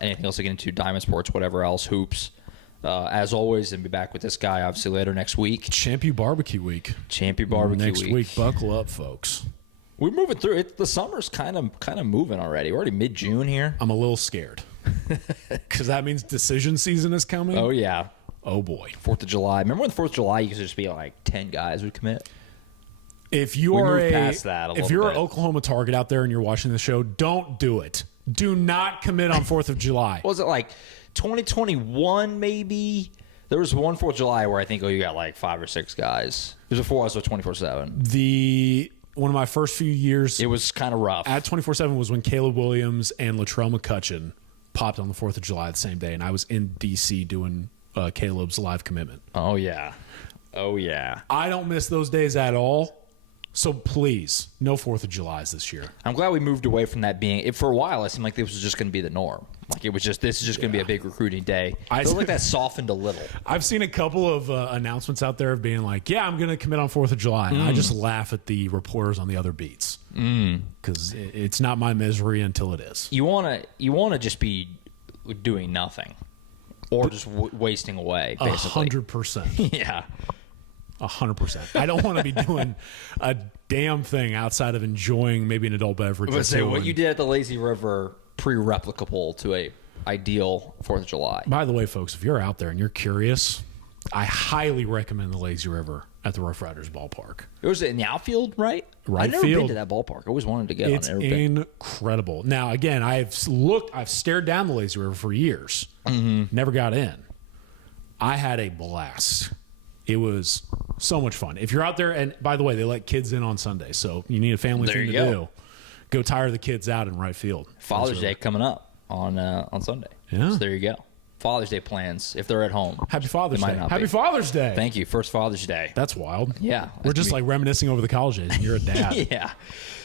Anything else to get into, Diamond Sports, whatever else, hoops. As always, and be back with this guy, obviously, later next week. Champion Barbecue Week. Next week. Buckle up, folks. We're moving through it. The summer's kind of moving already. We're already mid-June here. I'm a little scared. Because that means decision season is coming. Oh, yeah. Oh, boy. 4th of July. Remember when the 4th of July, you could just be like 10 guys would commit? If you are an bit. Oklahoma target out there and you're watching the show, don't do it. Do not commit on 4th of July. Was it like 2021 maybe? There was one 4th of July where I think you got like 5 or 6 guys. It was before I was 24/7. One of my first few years, it was kind of rough. At 24/7 was when Caleb Williams and Latrell McCutcheon popped on the 4th of July the same day, and I was in D.C. doing Caleb's live commitment. Oh yeah. I don't miss those days at all. So please, no 4th of July's this year. I'm glad we moved away from that being. For a while, it seemed like this was just going to be the norm. Like this is just going to be a big recruiting day. I feel like that softened a little. I've seen a couple of announcements out there of being like, "Yeah, I'm going to commit on 4th of July," and I just laugh at the reporters on the other beats because it's not my misery until it is. You want to just be doing nothing, or just wasting away. Basically, 100%. Yeah. 100%. I don't want to be doing a damn thing outside of enjoying maybe an adult beverage. Let's say what you did at the Lazy River, pre-replicable to a ideal 4th of July. By the way, folks, if you're out there and you're curious, I highly recommend the Lazy River at the Rough Riders ballpark. It was in the outfield, right? Right I've never field. been to that ballpark. I always wanted to get it's on it. It's incredible. Now, again, I've stared down the Lazy River for years. Never got in. I had a blast. It was so much fun. If you're out there, and by the way, they let kids in on Sunday, so you need a family thing to do. Go tire the kids out in right field. Father's Day coming up on Sunday. Yeah. So there you go. Father's Day plans if they're at home. Happy Father's Day. Happy Father's Day. Thank you. First Father's Day. That's wild. Yeah. We're just like reminiscing over the college days, and you're a dad. Yeah.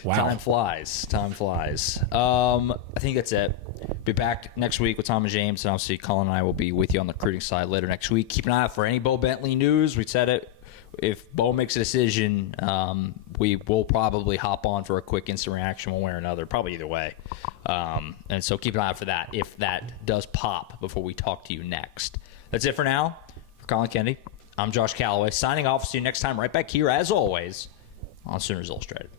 Wow. Time flies. I think that's it. Be back next week with Tom and James, and obviously Collin and I will be with you on the recruiting side later next week. Keep an eye out for any Bowe Bentley news. We said it. If Bowe makes a decision, we will probably hop on for a quick instant reaction one way or another, probably either way. And so keep an eye out for that if that does pop before we talk to you next. That's it for now. For Collin Kennedy, I'm Josh Callaway, signing off. See you next time right back here, as always, on Sooners Illustrated.